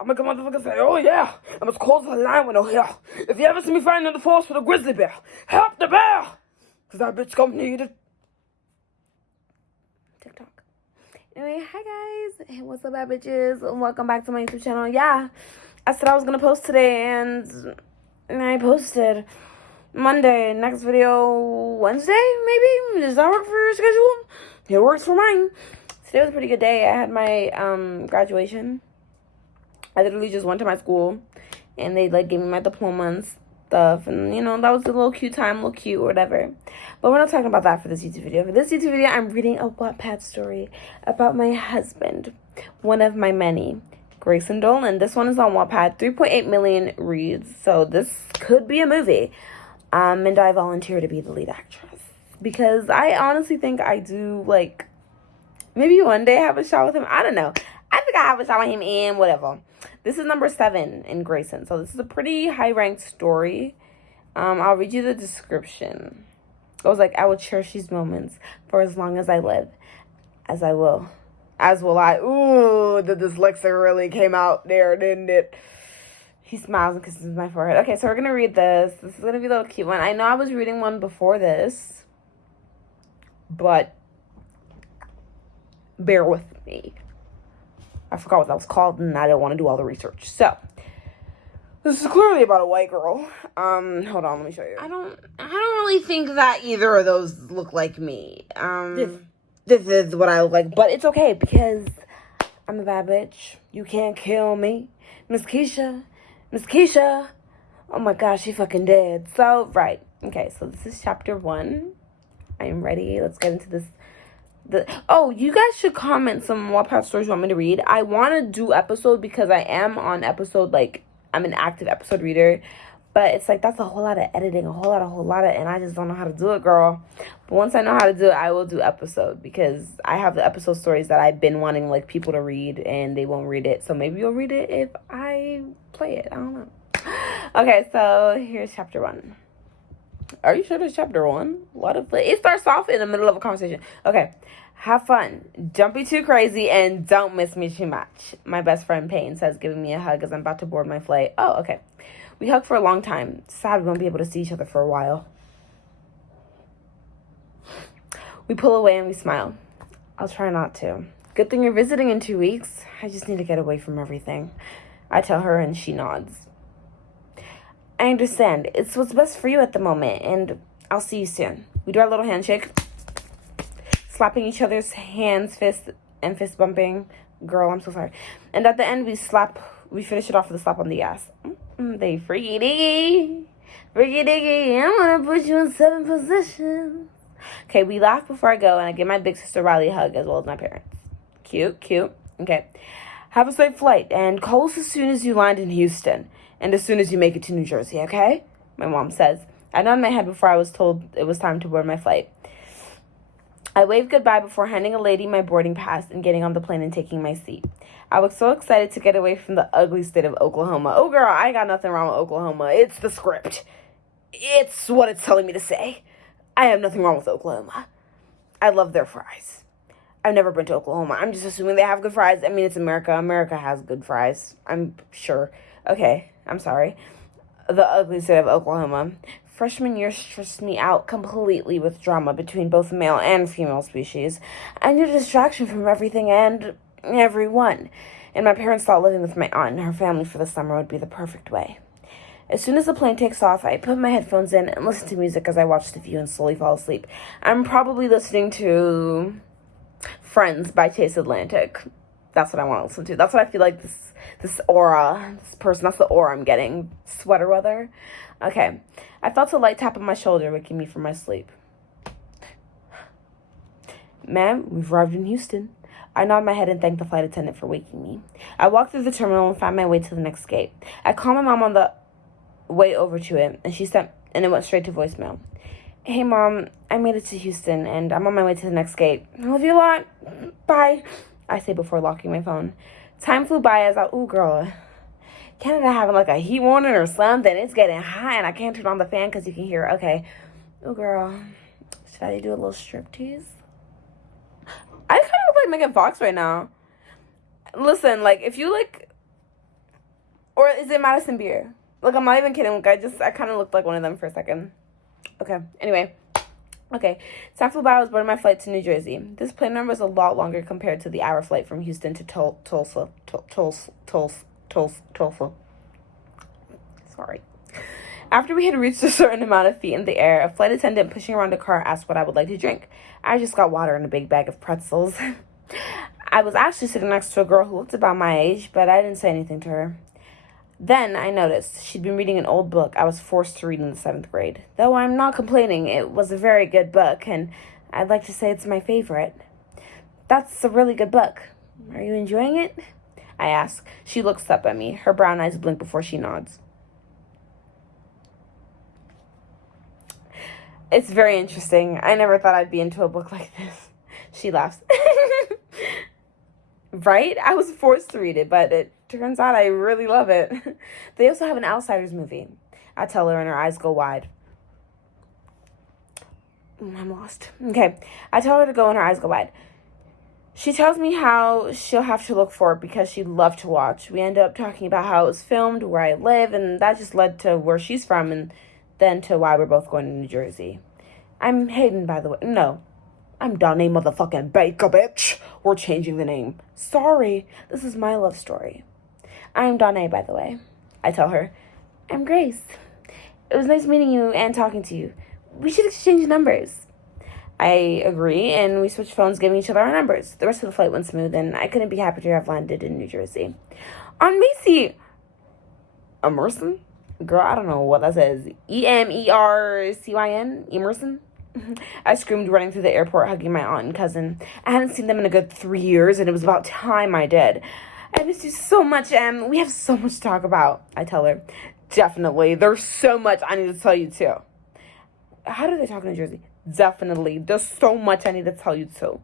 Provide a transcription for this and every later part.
I'm like a motherfucker say, oh yeah, I'm as cold as a lion with no hair. If you ever see me fighting in the forest with a grizzly bear, help the bear! Cause that bitch gonna need it. TikTok. Anyway, hi guys. Hey, what's up, bad bitches? Welcome back to my YouTube channel. Yeah, I said I was gonna post today, and I posted Monday. Next video Wednesday, maybe? Does that work for your schedule? It works for mine. Today was a pretty good day. I had my graduation. I literally just went to my school, and they like gave me my diploma and stuff, and you know, that was a little cute time, a little cute or whatever. But we're not talking about that for this YouTube video. For this YouTube video, I'm reading a Wattpad story about my husband, one of my many, Grayson Dolan. This one is on Wattpad, 3.8 million reads, so this could be a movie. And I volunteer to be the lead actress because I honestly think I do, like, maybe one day have a shot with him. I don't know. I think I have a shot with him and whatever. This is number 7 in Grayson. So this is a pretty high-ranked story. I'll read you the description. It was like, I will cherish these moments for as long as I live. As I will. As will I. Ooh, the dyslexia really came out there, didn't it? He smiles and kisses my forehead. Okay, so we're going to read this. This is going to be a little cute one. I know I was reading one before this, but bear with me. I forgot what that was called, and I don't want to do all the research. So, this is clearly about a white girl. Hold on, let me show you. I don't really think that either of those look like me. This is what I look like, but it's okay because I'm a bad bitch. You can't kill me. Miss Keisha. Oh my gosh, she fucking dead. So, right. Okay, so this is chapter 1. I am ready. Let's get into this. You guys should comment some Wattpad stories you want me to read. I want to do episode because I am on episode, like, I'm an active episode reader. But it's like, that's a whole lot of editing, a whole lot of, and I just don't know how to do it, girl. But once I know how to do it, I will do episode because I have the episode stories that I've been wanting, like, people to read, and they won't read it. So maybe you'll read it if I play it. I don't know. Okay, so here's chapter 1. Are you sure there's chapter 1? It starts off in the middle of a conversation. Okay. Have fun. Don't be too crazy and don't miss me too much. My best friend Payne says, giving me a hug as I'm about to board my flight. Oh, okay. We hugged for a long time. Sad we won't be able to see each other for a while. We pull away and we smile. I'll try not to. Good thing you're visiting in 2 weeks. I just need to get away from everything. I tell her and she nods. I understand. It's what's best for you at the moment, and I'll see you soon. We do our little handshake. Slapping each other's hands, fist bumping. Girl, I'm so sorry. And at the end, we finish it off with a slap on the ass. They freaky diggy. Freaky diggy, I'm gonna put you in 7 positions. Okay, we laugh before I go, and I give my big sister Riley a hug, as well as my parents. Cute. Okay. Have a safe flight, and call us as soon as you land in Houston, and as soon as you make it to New Jersey, okay? My mom says. I nod my head before I was told it was time to board my flight. I waved goodbye before handing a lady my boarding pass and getting on the plane and taking my seat. I was so excited to get away from the ugly state of Oklahoma. Oh, girl, I got nothing wrong with Oklahoma. It's the script. It's what it's telling me to say. I have nothing wrong with Oklahoma. I love their fries. I've never been to Oklahoma. I'm just assuming they have good fries. I mean, it's America. America has good fries. I'm sure. Okay, I'm sorry. The ugly state of Oklahoma. Freshman year stressed me out completely with drama between both male and female species. I need a distraction from everything and everyone. And my parents thought living with my aunt and her family for the summer would be the perfect way. As soon as the plane takes off, I put my headphones in and listen to music as I watch the view and slowly fall asleep. I'm probably listening to Friends by Chase Atlantic. That's what I want to listen to. That's what I feel like this aura, this person, that's the aura I'm getting. Sweater weather. Okay. I felt a light tap on my shoulder, waking me from my sleep. Ma'am, we've arrived in Houston. I nod my head and thank the flight attendant for waking me. I walked through the terminal and found my way to the next gate. I called my mom on the way over to it, and it went straight to voicemail. Hey, Mom, I made it to Houston, and I'm on my way to the next gate. I love you a lot. Bye, I say before locking my phone. Time flew by as ooh, girl, Canada having like a heat warning or something. It's getting hot, and I can't turn on the fan because you can hear. Okay. Ooh, girl, should I do a little striptease? I kind of look like Megan Fox right now. Listen, like, if you, like, is it Madison Beer? Look, I'm not even kidding. Look, I kind of looked like one of them for a second. Okay, anyway. Okay, time flew by. I was boarding my flight to New Jersey. This plane ride was a lot longer compared to the hour flight from Houston to Tulsa. Tulsa. Sorry. After we had reached a certain amount of feet in the air, a flight attendant pushing around a car asked what I would like to drink. I just got water and a big bag of pretzels. I was actually sitting next to a girl who looked about my age, but I didn't say anything to her. Then I noticed she'd been reading an old book I was forced to read in the 7th grade. Though I'm not complaining, it was a very good book, and I'd like to say it's my favorite. That's a really good book. Are you enjoying it? I ask. She looks up at me. Her brown eyes blink before she nods. It's very interesting. I never thought I'd be into a book like this. She laughs. Right? I was forced to read it, but it turns out I really love it. They also have an Outsiders movie. I tell her and her eyes go wide. I'm lost. Okay. I tell her to go and her eyes go wide. She tells me how she'll have to look for it because she'd love to watch. We end up talking about how it was filmed, where I live, and that just led to where she's from and then to why we're both going to New Jersey. I'm Hayden, by the way. No. I'm Donnie motherfucking Baker, bitch. We're changing the name. Sorry. This is my love story. I'm Donnie, by the way. I tell her. I'm Grace. It was nice meeting you and talking to you. We should exchange numbers. I agree, and we switched phones, giving each other our numbers. The rest of the flight went smooth, and I couldn't be happier to have landed in New Jersey. On Macy! Emerson? Girl, I don't know what that says. Emercyn? Emerson? I screamed, running through the airport, hugging my aunt and cousin. I hadn't seen them in a good 3 years, and it was about time I did. I miss you so much, Em. We have so much to talk about, I tell her. Definitely. There's so much I need to tell you, too. How do they talk in New Jersey? Definitely. There's so much I need to tell you, too.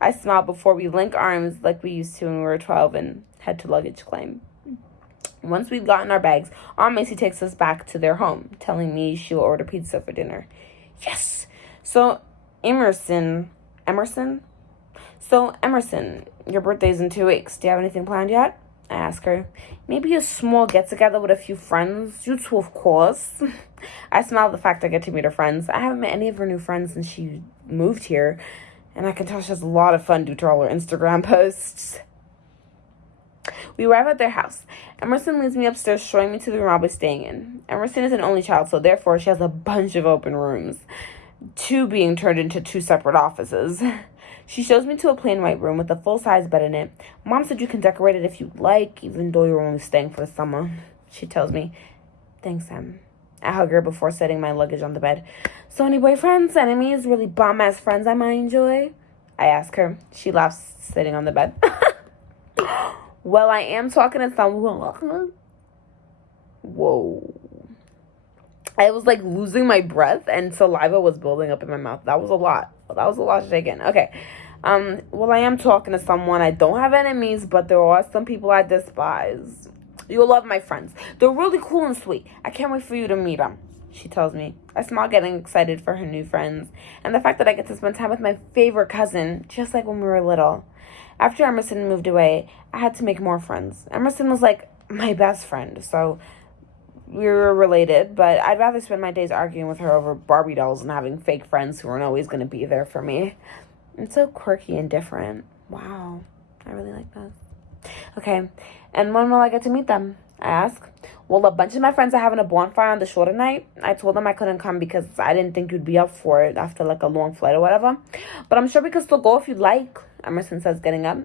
I smile before we link arms like we used to when we were 12 and head to luggage claim. Once we've gotten our bags, Aunt Macy takes us back to their home, telling me she'll order pizza for dinner. Yes! So, Emerson, your birthday's in 2 weeks. Do you have anything planned yet? I ask her. Maybe a small get-together with a few friends. You two, of course. I smile at the fact I get to meet her friends. I haven't met any of her new friends since she moved here, and I can tell she has a lot of fun due to all her Instagram posts. We arrive at their house. Emerson leads me upstairs, showing me to the room I'll be staying in. Emerson is an only child, so therefore she has a bunch of open rooms, 2 being turned into 2 separate offices. She shows me to a plain white room with a full-size bed in it. Mom said you can decorate it if you'd like, even though you're only staying for the summer. She tells me, thanks, Em. I hug her before setting my luggage on the bed. So any boyfriends, enemies, really bomb-ass friends I might enjoy? I ask her. She laughs, sitting on the bed. Well, I am talking to someone. Whoa. I was like losing my breath and saliva was building up in my mouth. That was a lot. That was a lot to take in. Okay. Well, I am talking to someone. I don't have enemies, but there are some people I despise. You'll love my friends. They're really cool and sweet. I can't wait for you to meet them, she tells me. I smile, getting excited for her new friends and the fact that I get to spend time with my favorite cousin, just like when we were little. After Emerson moved away, I had to make more friends. Emerson was like my best friend, so we were related, but I'd rather spend my days arguing with her over Barbie dolls and having fake friends who aren't always going to be there for me. It's so quirky and different. Wow, I really like that. Okay, and when will I get to meet them? I ask. Well, a bunch of my friends are having a bonfire on the shore tonight. I told them I couldn't come because I didn't think you'd be up for it after like a long flight or whatever. But I'm sure we could still go if you'd like, Emerson says, getting up.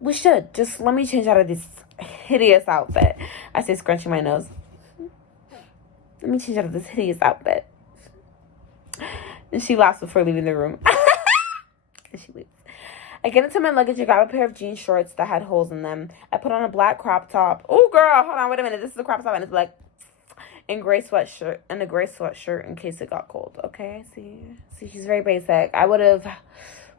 We should. Just let me change out of this hideous outfit. I say, scrunching my nose. Let me change out of this hideous outfit. And she laughs before leaving the room. And she leaves. I get into my luggage and grab a pair of jean shorts that had holes in them. I put on a black crop top. Oh, girl, hold on, wait a minute. This is a crop top and it's black. And a gray sweatshirt in case it got cold. Okay, I see. See, she's very basic. I would have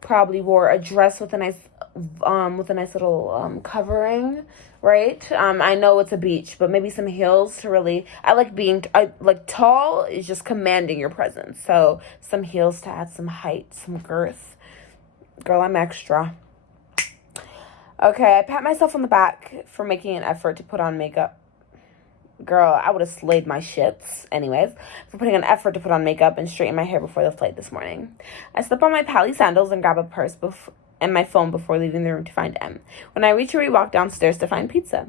probably wore a dress with a nice little covering, right? I know it's a beach, but maybe some heels to really. I like being tall is just commanding your presence. So some heels to add some height, some girth. Girl, I'm extra. Okay, I pat myself on the back for making an effort to put on makeup. Girl, I would have slayed my shits, anyways, for putting an effort to put on makeup and straighten my hair before the flight this morning. I slip on my pally sandals and grab a purse and my phone before leaving the room to find Em. When I reach her, we walk downstairs to find pizza.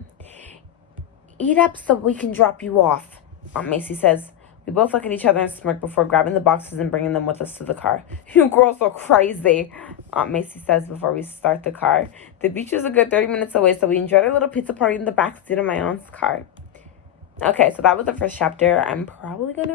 Eat up so we can drop you off, Aunt Macy says. We both look at each other and smirk before grabbing the boxes and bringing them with us to the car. You girls are crazy, Aunt Macy says before we start the car. The beach is a good 30 minutes away, so we enjoyed our little pizza party in the backseat of my aunt's car. Okay, so that was the first chapter. I'm probably going to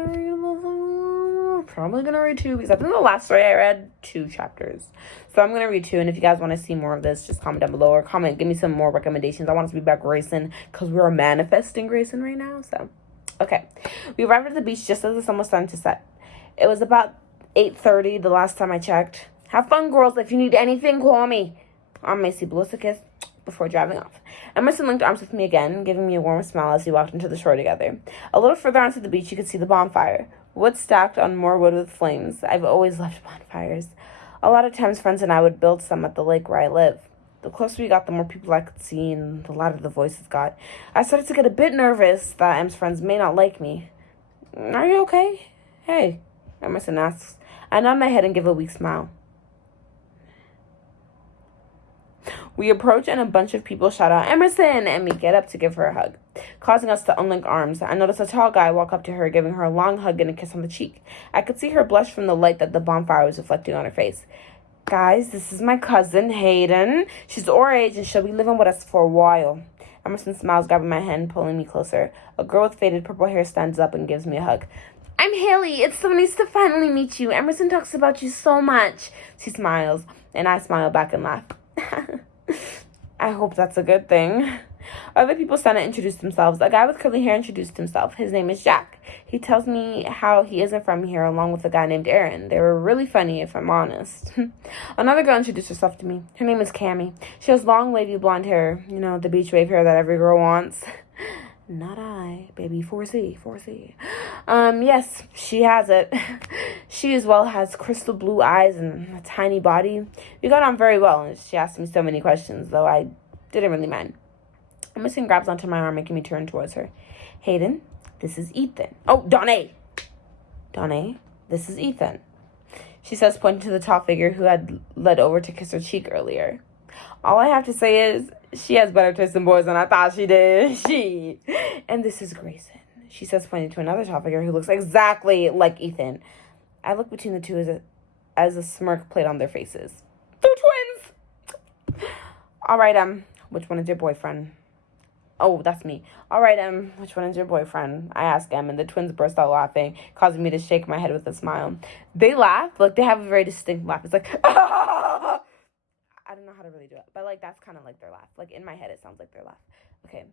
read 2, because I think the last story I read 2 chapters. So I'm going to read 2, and if you guys want to see more of this, just comment down below or give me some more recommendations. I want us to be back Grayson, because we're manifesting Grayson right now, so. Okay, we arrived at the beach just as the sun was starting to set. It was about 8:30 the last time I checked. Have fun, girls. If you need anything, call me. Aunt Macy blew us a kiss before driving off. Emerson linked arms with me again, giving me a warm smile as we walked into the shore together. A little further onto the beach, you could see the bonfire. Wood stacked on more wood with flames. I've always loved bonfires. A lot of times, friends and I would build some at the lake where I live. The closer we got, the more people I could see, and the louder the voices got. I started to get a bit nervous that Em's friends may not like me. Are you okay? Hey, Emerson asks. I nod my head and give a weak smile. We approach and a bunch of people shout out, Emerson, and we get up to give her a hug, causing us to unlink arms. I notice a tall guy walk up to her, giving her a long hug and a kiss on the cheek. I could see her blush from the light that the bonfire was reflecting on her face. Guys, this is my cousin, Hayden. She's our age and she'll be living with us for a while. Emerson smiles, grabbing my hand, pulling me closer. A girl with faded purple hair stands up and gives me a hug. I'm Haley. It's so nice to finally meet you. Emerson talks about you so much. She smiles, and I smile back and laugh. I hope that's a good thing. Other people stand and introduce themselves. A guy with curly hair introduced himself. His name is Jack. He tells me how he isn't from here, along with a guy named Aaron. They were really funny, if I'm honest. Another girl introduced herself to me. Her name is Cammie. She has long, wavy blonde hair. You know, the beach wave hair that every girl wants. Not I, baby. 4C. Yes, she has it. She as well has crystal blue eyes and a tiny body. We got on very well, and she asked me so many questions, though I didn't really mind. Emerson grabs onto my arm, making me turn towards her. Hayden, this is Ethan. Oh, Donnie, this is Ethan, she says, pointing to the tall figure who had led over to kiss her cheek earlier. All I have to say is, she has better taste in boys than I thought she did. And this is Grayson, she says, pointing to another tall figure who looks exactly like Ethan. I look between the two as a smirk played on their faces. They're twins! All right, which one is your boyfriend? Oh, that's me. All right, which one is your boyfriend? I ask Em, and the twins burst out laughing, causing me to shake my head with a smile. They laugh, like they have a very distinct laugh. It's like, ah! I don't know how to really do it, but like that's kind of like their laugh. Like in my head, it sounds like their laugh. Okay,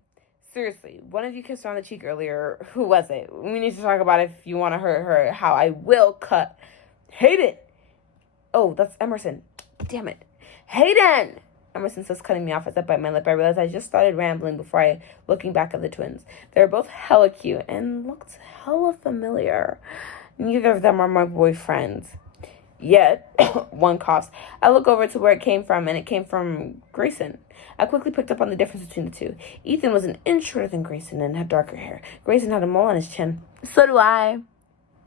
seriously, one of you kissed her on the cheek earlier. Who was it? We need to talk about it if you want to hurt her. How I will cut. Hayden. Oh, that's Emerson. Damn it, Hayden. Emerson says, cutting me off as I bite my lip. I realized I just started rambling before looking back at the twins. They were both hella cute and looked hella familiar. Neither of them are my boyfriends. Yet, one coughs. I look over to where it came from, and it came from Grayson. I quickly picked up on the difference between the two. Ethan was an inch shorter than Grayson and had darker hair. Grayson had a mole on his chin. So do I.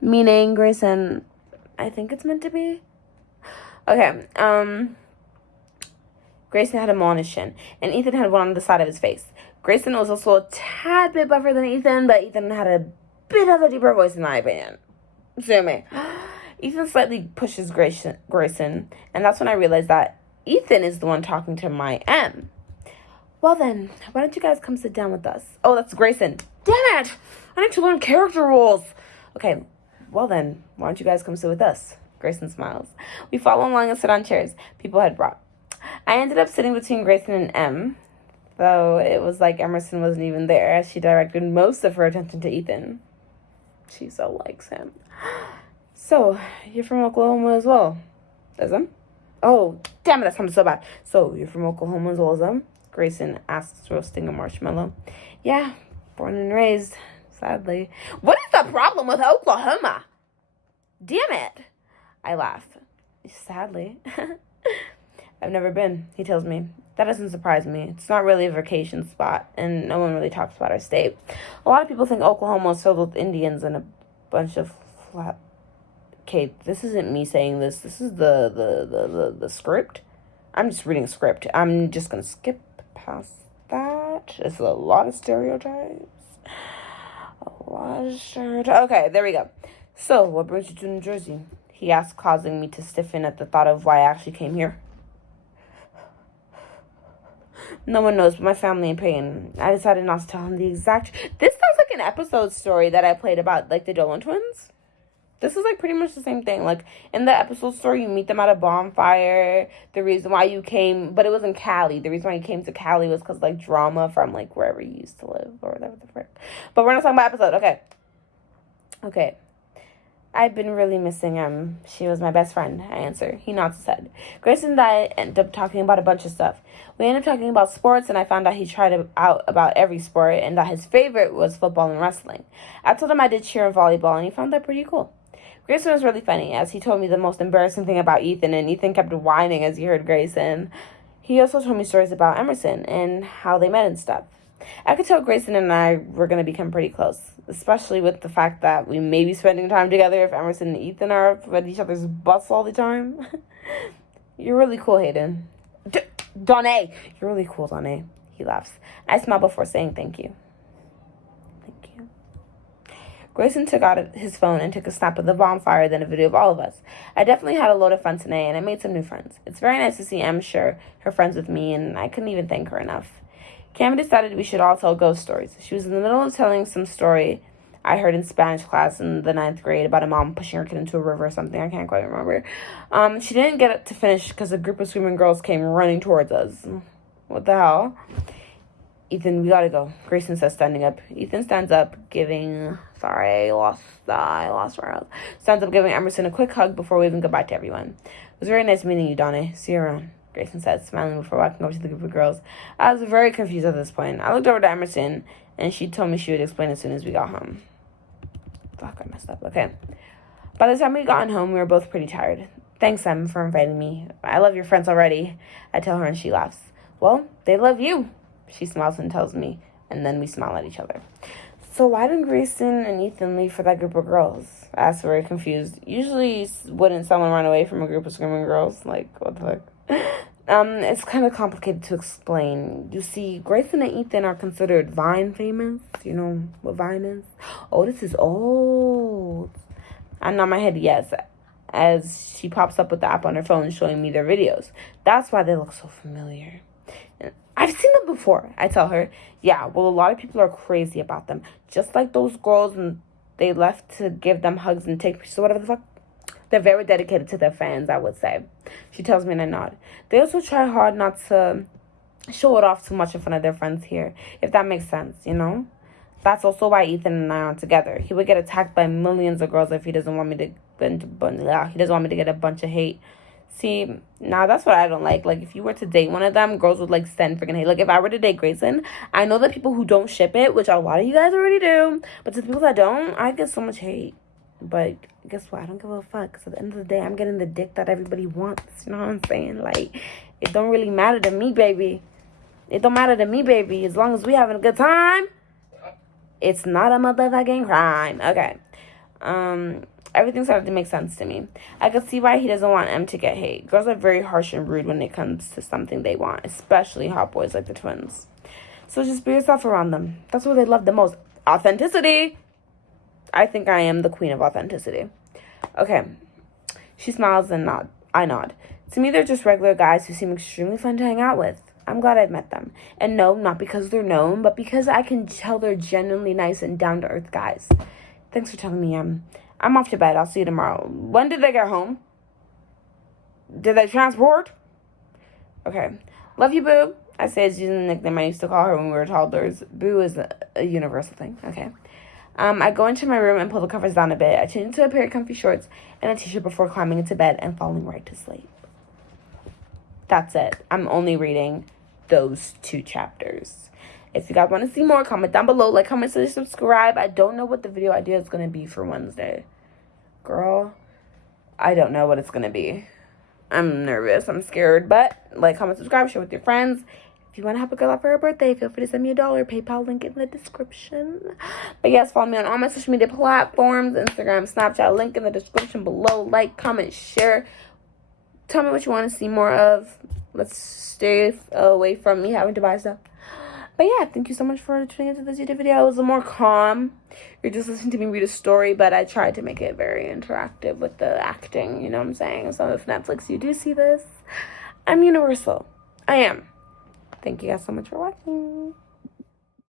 Meaning, Grayson, I think it's meant to be. Okay, Grayson had a mole on his chin, and Ethan had one on the side of his face. Grayson was also a tad bit buffer than Ethan, but Ethan had a bit of a deeper voice in my opinion. Sue me. Ethan slightly pushes Grayson, and that's when I realized that Ethan is the one talking to my M. Well then, why don't you guys come sit down with us? Oh, that's Grayson. Damn it! I need to learn character rules. Okay, well then, why don't you guys come sit with us? Grayson smiles. We follow along and sit on chairs people had brought. I ended up sitting between Grayson and M, though it was like Emerson wasn't even there, as she directed most of her attention to Ethan. She so likes him. So, you're from Oklahoma as well? Is him? Oh, damn it, that sounded so bad. So, you're from Oklahoma as well as him? Grayson asks, roasting a marshmallow. Yeah, born and raised, sadly. What is the problem with Oklahoma? Damn it. I laugh. Sadly. I've never been, he tells me. That doesn't surprise me. It's not really a vacation spot, and no one really talks about our state. A lot of people think Oklahoma is filled with Indians and a bunch of flat... Okay, this isn't me saying this. This is the script. I'm just reading a script. I'm just going to skip past that. It's a lot of stereotypes. Okay, there we go. So, what brings you to New Jersey? He asked, causing me to stiffen at the thought of why I actually came here. No one knows, but my family in pain. I decided not to tell him the exact... This sounds like an episode story that I played about, like, the Dolan twins. This is, like, pretty much the same thing. Like, in the episode story, you meet them at a bonfire. The reason why you came... But it was in Cali. The reason why you came to Cali was because, like, drama from, like, wherever you used to live. Or whatever the frick. But we're not talking about episode. Okay. I've been really missing him. She was my best friend, I answer. He nods his head. Grayson and I end up talking about a bunch of stuff. We ended up talking about sports, and I found out he tried out about every sport, and that his favorite was football and wrestling. I told him I did cheer and volleyball, and he found that pretty cool. Grayson was really funny, as he told me the most embarrassing thing about Ethan, and Ethan kept whining as he heard Grayson. He also told me stories about Emerson and how they met and stuff. I could tell Grayson and I were going to become pretty close, especially with the fact that we may be spending time together if Emerson and Ethan are up at each other's butts all the time. You're really cool, Hayden. Donnie! You're really cool, Donnie. He laughs. I smile before saying thank you. Thank you. Grayson took out his phone and took a snap of the bonfire, then a video of all of us. I definitely had a load of fun today, and I made some new friends. It's very nice to see Em share her friends with me, and I couldn't even thank her enough. Cam decided we should all tell ghost stories. She was in the middle of telling some story I heard in Spanish class in the 9th grade about a mom pushing her kid into a river or something. I can't quite remember. She didn't get it to finish because a group of screaming girls came running towards us. What the hell? Ethan, we gotta go. Grayson says, standing up. Ethan stands up, giving... Sorry, I lost where I was. Stands up, giving Emerson a quick hug before waving goodbye to everyone. It was very nice meeting you, Donnie. See you around. Grayson said, smiling before walking over to the group of girls. I was very confused at this point. I looked over to Emerson, and she told me she would explain as soon as we got home. Fuck, I messed up. Okay. By the time we got home, we were both pretty tired. Thanks, Em, for inviting me. I love your friends already, I tell her, and she laughs. Well, they love you, she smiles and tells me, and then we smile at each other. So why didn't Grayson and Ethan leave for that group of girls? I asked, very confused. Usually, wouldn't someone run away from a group of screaming girls? Like, what the fuck? It's kind of complicated to explain. You see, Grayson and Ethan are considered Vine famous. You know what Vine is? Oh, this is old. I nod my head yes, as she pops up with the app on her phone showing me their videos. That's why they look so familiar. I've seen them before, I tell her. Yeah, well, a lot of people are crazy about them. Just like those girls, and they left to give them hugs and take pictures or whatever the fuck. They're very dedicated to their fans, I would say. She tells me and I nod. They also try hard not to show it off too much in front of their friends here, if that makes sense, you know? That's also why Ethan and I aren't together. He would get attacked by millions of girls if he doesn't want me to get a bunch of hate. See, now that's what I don't like. Like, if you were to date one of them, girls would, like, send freaking hate. Like, if I were to date Grayson, I know that people who don't ship it, which a lot of you guys already do, but to the people that don't, I get so much hate. But guess what? I don't give a fuck. Because at the end of the day, I'm getting the dick that everybody wants. You know what I'm saying? Like, it don't really matter to me, baby. It don't matter to me, baby. As long as we having a good time, it's not a motherfucking crime. Okay. Everything started to make sense to me. I could see why he doesn't want Em to get hate. Girls are very harsh and rude when it comes to something they want, especially hot boys like the twins. So just be yourself around them. That's what they love the most. Authenticity. I think I am the queen of authenticity. Okay. She smiles and I nod. To me, they're just regular guys who seem extremely fun to hang out with. I'm glad I've met them. And no, not because they're known, but because I can tell they're genuinely nice and down-to-earth guys. Thanks for telling me, I'm off to bed. I'll see you tomorrow. When did they get home? Did they transport? Okay. Love you, Boo. I say it's using the nickname I used to call her when we were toddlers. Boo is a universal thing. Okay. I go into my room and pull the covers down a bit. I change into a pair of comfy shorts and a t-shirt before climbing into bed and falling right to sleep. That's it. I'm only reading those 2 chapters. If you guys want to see more, comment down below. Like, comment, subscribe. I don't know what the video idea is going to be for Wednesday. Girl, I don't know what it's going to be. I'm nervous. I'm scared. But like, comment, subscribe, share with your friends. If you want to help a girl out for her birthday, feel free to send me $1. PayPal link in the description. But yes, follow me on all my social media platforms. Instagram, Snapchat, link in the description below. Like, comment, share. Tell me what you want to see more of. Let's stay away from me having to buy stuff. But yeah, thank you so much for tuning into this YouTube video. It was a more calm. You're just listening to me read a story, but I tried to make it very interactive with the acting, you know what I'm saying? So if Netflix, you do see this, I'm universal. I am. Thank you guys so much for watching.